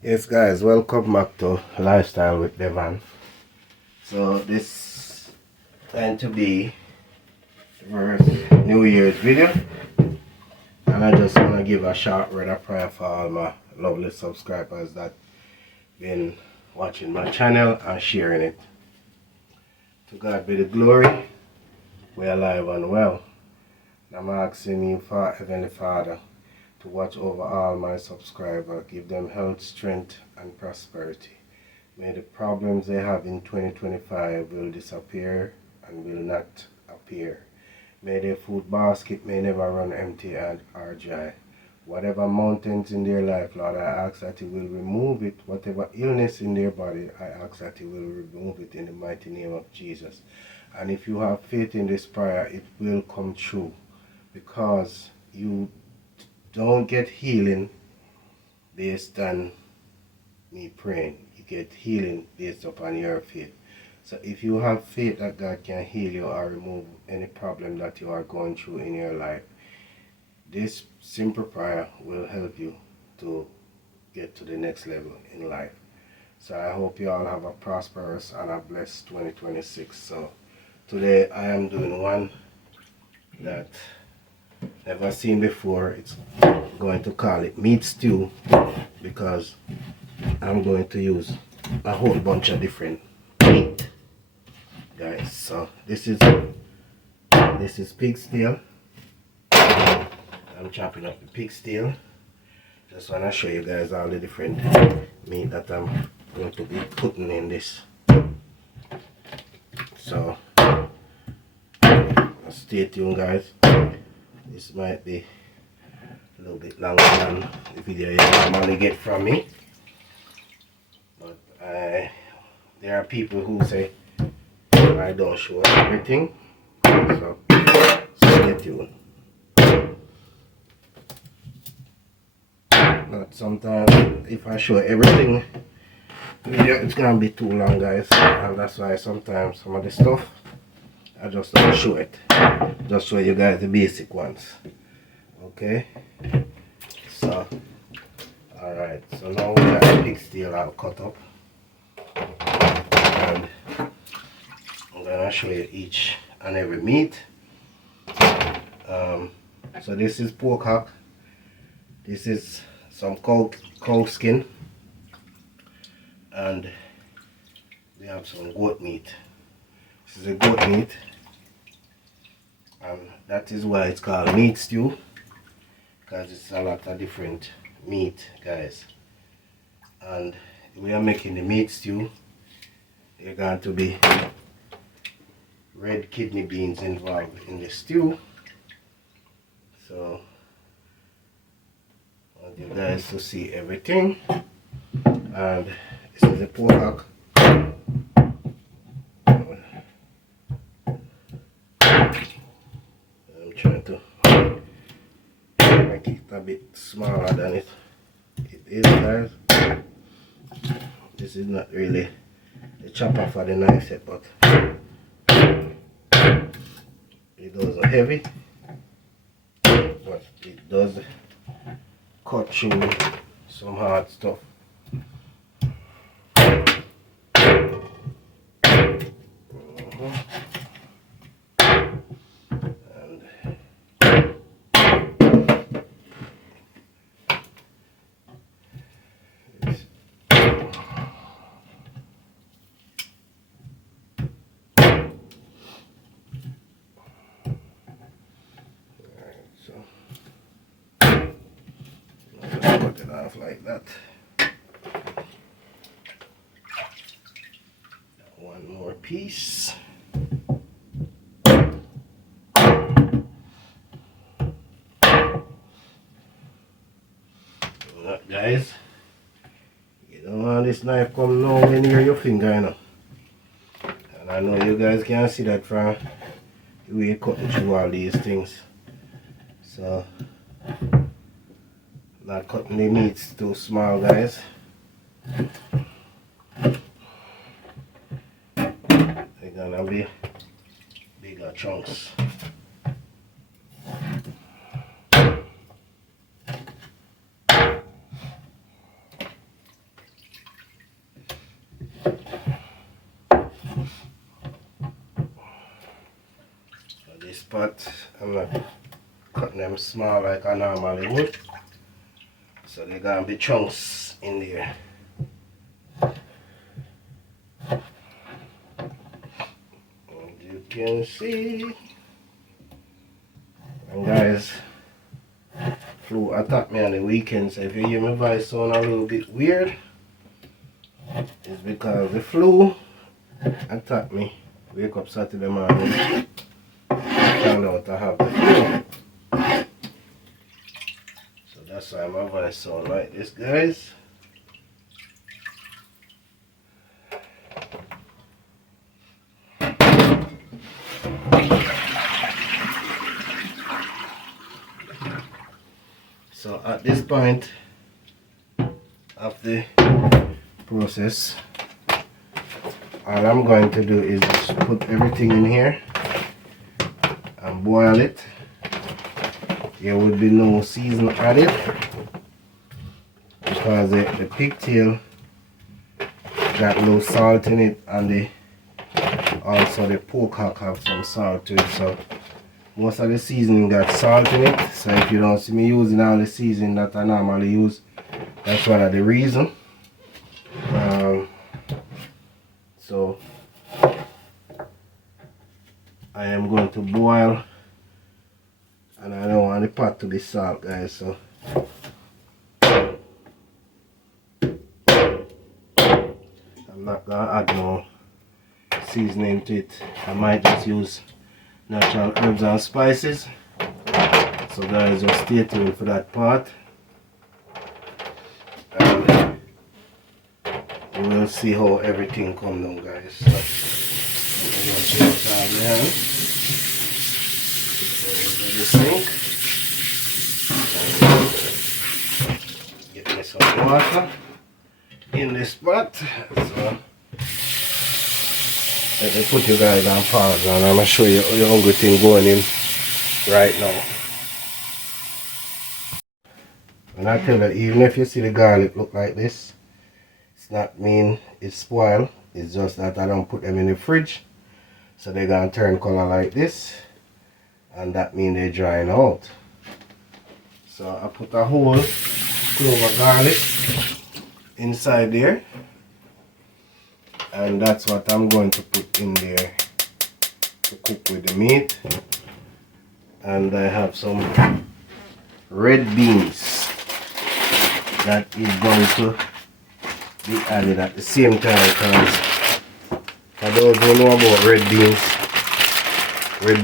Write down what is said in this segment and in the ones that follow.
Yes guys, welcome back to Lifestyle with Devan. So this going to be the first New Year's video, and I just want to give a short word of prayer for all my lovely subscribers that been watching my channel and sharing it. To God be the glory, we're alive and well. I'm asking you, for Heavenly Father, to watch over all my subscribers, give them health, strength and prosperity. May the problems they have in 2025 will disappear and will not appear. May their food basket may never run empty and or dry. Whatever mountains in their life, Lord, I ask that you will remove it. Whatever illness in their body, I ask that you will remove it in the mighty name of Jesus. And if you have faith in this prayer, it will come true, because you don't get healing based on me praying. You get healing based upon your faith. So if you have faith that God can heal you or remove any problem that you are going through in your life, this simple prayer will help you to get to the next level in life. So I hope you all have a prosperous and a blessed 2026. So today I am doing one that never seen before. It's going to call it meat stew, because I'm going to use a whole bunch of different meat, guys. So this is pig steer. I'm chopping up the pig steer. Just want to show you guys all the different meat that I'm going to be putting in this. So stay tuned, guys. This might be a little bit longer than the video you normally get from me, but there are people who say I don't show everything, so stay tuned. But sometimes if I show everything, it's gonna be too long, guys, and that's why sometimes some of the stuff I just don't show it. Just show you guys the basic ones. Okay, so alright, so now we got the pig steer all cut up, and I'm gonna show you each and every meat. So this is pork hock, this is some cow skin, and we have some goat meat. This is a goat meat, and that is why it's called meat stew, because it's a lot of different meat, guys. And we are making the meat stew. There are going to be red kidney beans involved in the stew. So I want you guys to see everything. And this is the pork hock. I'm trying to make it a bit smaller than it is, guys. This is not really the chopper for the knife set, but it doesn't heavy, but it does cut through some hard stuff. And so I'll just cut it off like that. One more piece. Look, guys, you don't want this knife come nowhere near your finger, you know. And I know you guys can see that from the way you cutting through all these things. So not cutting the meats too small, guys. They're gonna be bigger chunks. pot, I'm not cutting them small like I normally would. So they're gonna be chunks in there. And you can see. And guys, flu attacked me on the weekend, so if you hear my voice sound a little bit weird, it's because the flu attacked me. Wake up Saturday morning, found out I have the flu. So that's why my voice sound like this, guys. So at this point of the process, all I'm going to do is just put everything in here and boil it. There would be no season added because the pigtail got no salt in it, and also the pork hock have some salt to it. So most of the seasoning got salt in it. So if you don't see me using all the seasoning that I normally use, that's one of the reason. So I am going to boil, and I don't want the pot to be salt, guys, so I'm not gonna add no seasoning to it. I might just use natural herbs and spices. So guys, just stay tuned for that part, and you will see how everything comes down, guys. So I'm gonna change all the hand over the sink and get me some water in this pot. So let me put you guys on pause, and I'm gonna show you your hungry thing going in right now. And I tell you, even if you see the garlic look like this, it's not mean it's spoiled. It's just that I don't put them in the fridge, so they're gonna turn color like this, and that means they're drying out. So I put a whole clove of garlic inside there, and that's what I'm going to put in there to cook with the meat. And I have some red beans that is going to be added at the same time, because for those who know about red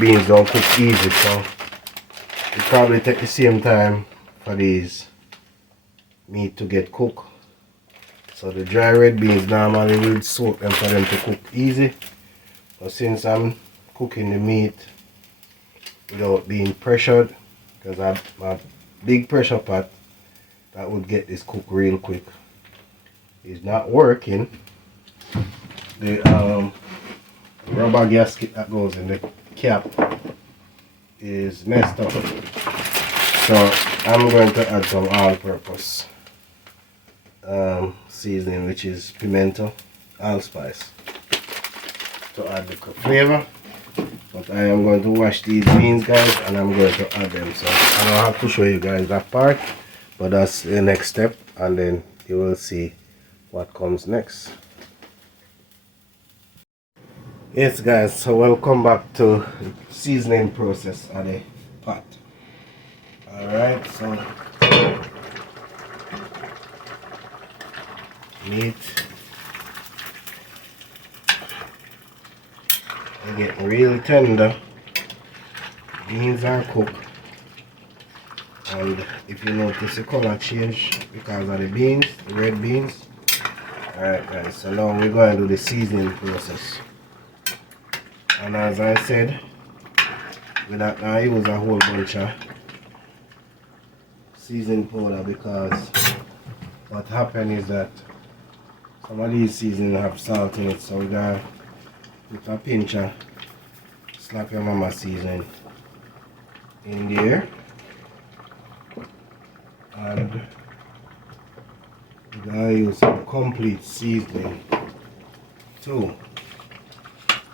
beans don't cook easy, so it probably take the same time for these meat to get cooked. So the dry red beans normally we would soak them for them to cook easy, but since I'm cooking the meat without being pressured, because I have a big pressure pot that would get this cooked real quick, is not working. The rubber gasket that goes in the cap is messed up, so I'm going to add some all-purpose seasoning, which is pimento allspice, to add the flavor. But I am going to wash these beans, guys, and I'm going to add them. So I don't have to show you guys that part, but that's the next step, and then you will see what comes next. Yes, guys, so welcome back to the seasoning process of the pot. Alright, so meat are getting really tender, beans are cooked, and if you notice the color change because of the beans, the red beans. Alright guys, so now we're going to do the seasoning process. And as I said, we're not going to use a whole bunch of seasoning powder, because what happens is that some of these seasonings have salt in it, so we're going to put a pinch of Slap Your Mama seasoning in there, and we're going to use some complete seasoning too.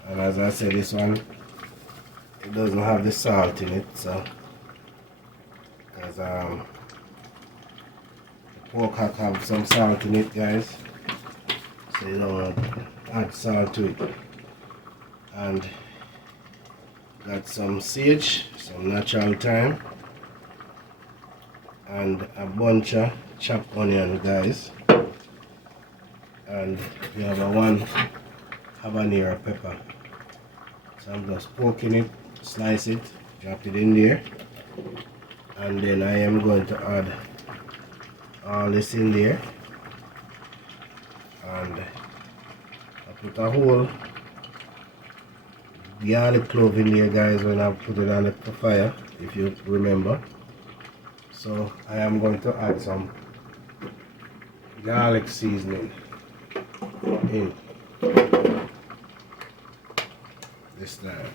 And as I said, this one it doesn't have the salt in it, so because the pork hock have some salt in it, guys, so you don't want to add salt to it. And got some sage, some natural thyme, and a bunch of chopped onion, guys, and we have a one habanero pepper. So I'm just poking it, slice it, drop it in there, and then I am going to add all this in there, and I put a whole garlic clove in there, guys, when I put it on the fire, if you remember. So I am going to add some garlic seasoning in this time,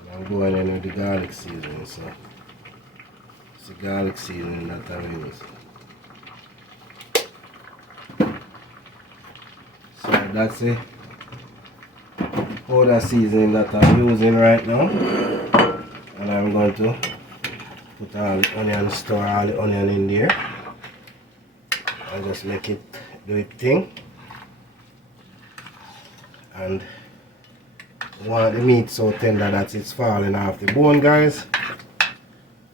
and I'm going in with the garlic seasoning. So it's the garlic seasoning that I'm using. So that's it. Powder seasoning that I'm using right now, and I'm going to put all the onion, store all the onion in there, and just make it do its thing. And want the meat so tender that it's falling off the bone, guys.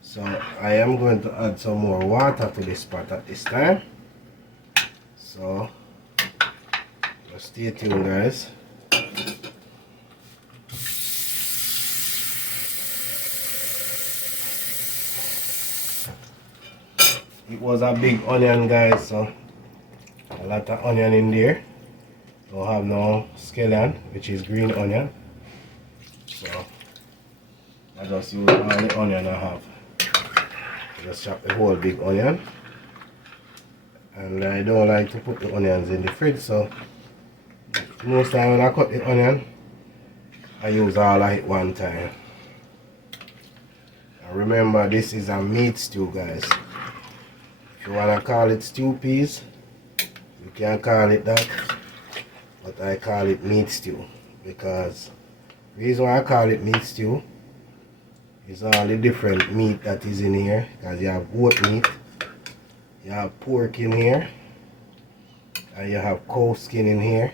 So I am going to add some more water to this pot at this time. So just stay tuned, guys. It was a big onion, guys, so a lot of onion in there. Don't have no scallion, which is green onion. So I just use all the onion I have. I just chop the whole big onion. And I don't like to put the onions in the fridge, so most time when I cut the onion, I use all of it one time. And remember, this is a meat stew, guys. If you wanna call it stew peas, you can call it that, but I call it meat stew because the reason why I call it meat stew is all the different meat that is in here. Because you have goat meat, you have pork in here, and you have cow skin in here,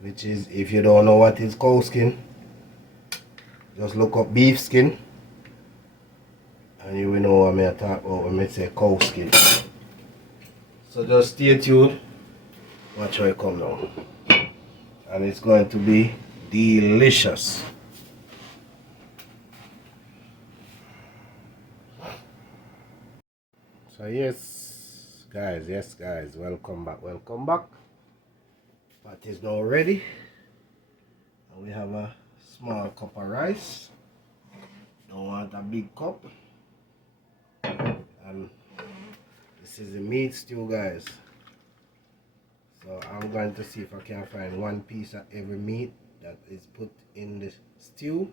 which is, if you don't know what is cow skin, just look up beef skin and you will know what I talk about when I say cow skin. So just stay tuned, watch how it come now, and it's going to be delicious. So yes guys, welcome back. Pot is now ready, and we have a small cup of rice. Don't want a big cup. And this is the meat stew, guys. So I'm going to see if I can find one piece of every meat that is put in the stew.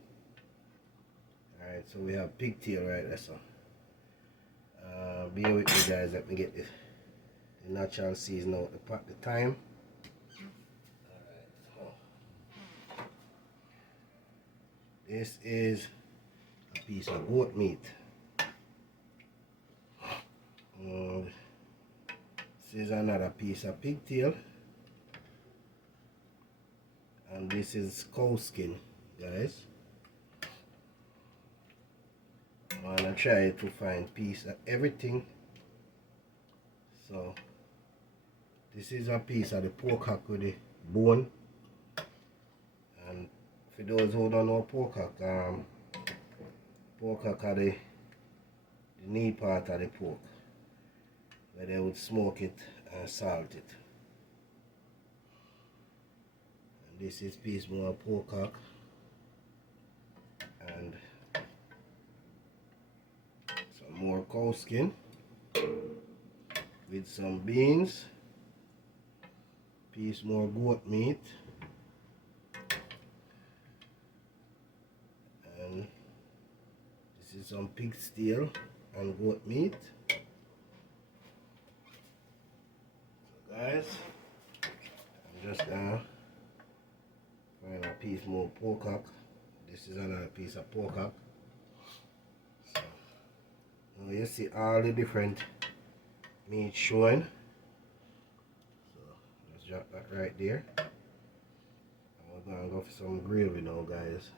Alright, so we have pigtail right there, so bear with me, guys. Let me get the natural season out the pot, the thyme. Alright, so this is a piece of goat meat. This is another piece of pigtail, and this is cow skin, guys. I'm gonna try to find piece of everything. So this is a piece of the pork hock with the bone, and for those who don't know pork hock are the knee part of the pork, where they would smoke it and salt it. And this is piece more pork hock, and some more cow skin with some beans, piece more goat meat, and this is some pig steer and goat meat. So guys, I'm just gonna find a piece more pork hock This is another piece of pork up. So now you see all the different meat showing. So let's drop that right there. And we're gonna go for some gravy now, guys.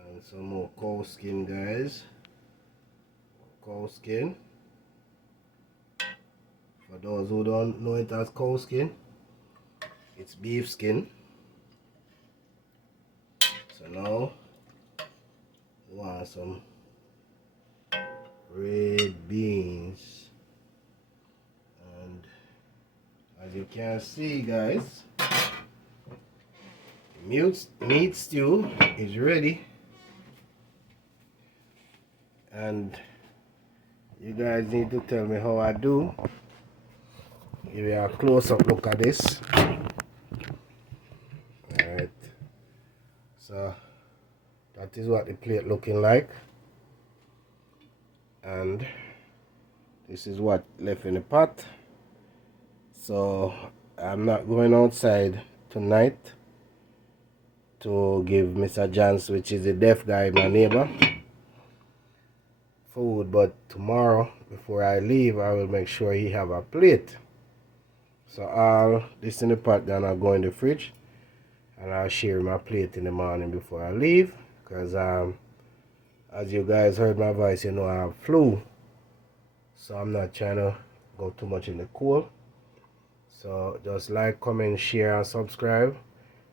And some more cow skin, guys. Cow skin. For those who don't know it as cow skin, it's beef skin. So now we want some red beans, and as you can see, guys, meat stew is ready. And you guys need to tell me how I do. Give you a close-up look at this. Alright. So that is what the plate looking like. And this is what left in the pot. So I'm not going outside tonight to give Mr. Jans, which is the deaf guy, my neighbor, food, but tomorrow before I leave I will make sure he have a plate. So all this in the pot gonna go in the fridge, and I'll share my plate in the morning before I leave, because as you guys heard my voice, you know I have flu, so I'm not trying to go too much in the cold. So just like, comment, share and subscribe.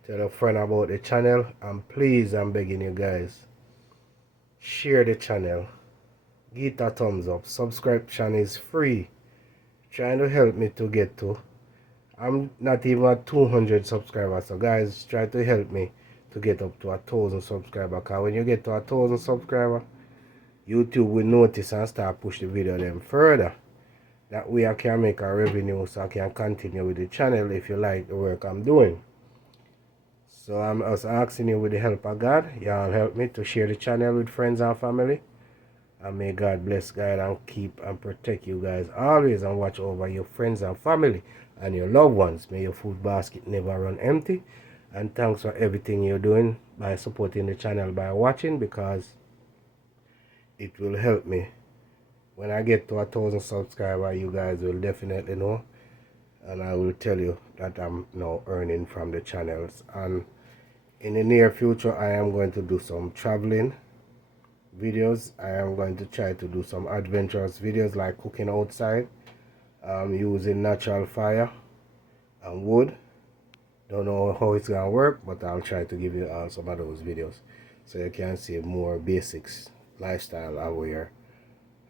Tell a friend about the channel, and please, I'm begging you guys, share the channel, give it a thumbs up. Subscription is free. Trying to help me to get to, I'm not even at 200 subscribers, so guys, try to help me to get up to 1,000 subscribers, because when you get to 1,000 subscribers, YouTube will notice and start push the video them further. That way I can make a revenue, so I can continue with the channel if you like the work I'm doing. So I'm also asking you, with the help of God, y'all help me to share the channel with friends and family. And may God bless, guide, and keep and protect you guys always, and watch over your friends and family and your loved ones. May your food basket never run empty. And thanks for everything you're doing by supporting the channel, by watching, because it will help me. When I get to 1,000 subscribers, you guys will definitely know, and I will tell you that I'm now earning from the channels. And in the near future, I am going to do some traveling videos. I am going to try to do some adventurous videos, like cooking outside, using natural fire and wood. Don't know how it's gonna work, but I'll try to give you some of those videos, so you can see more basics, lifestyle, and where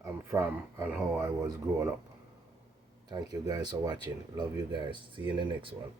I'm from and how I was growing up. Thank you guys for watching. Love you guys. See you in the next one.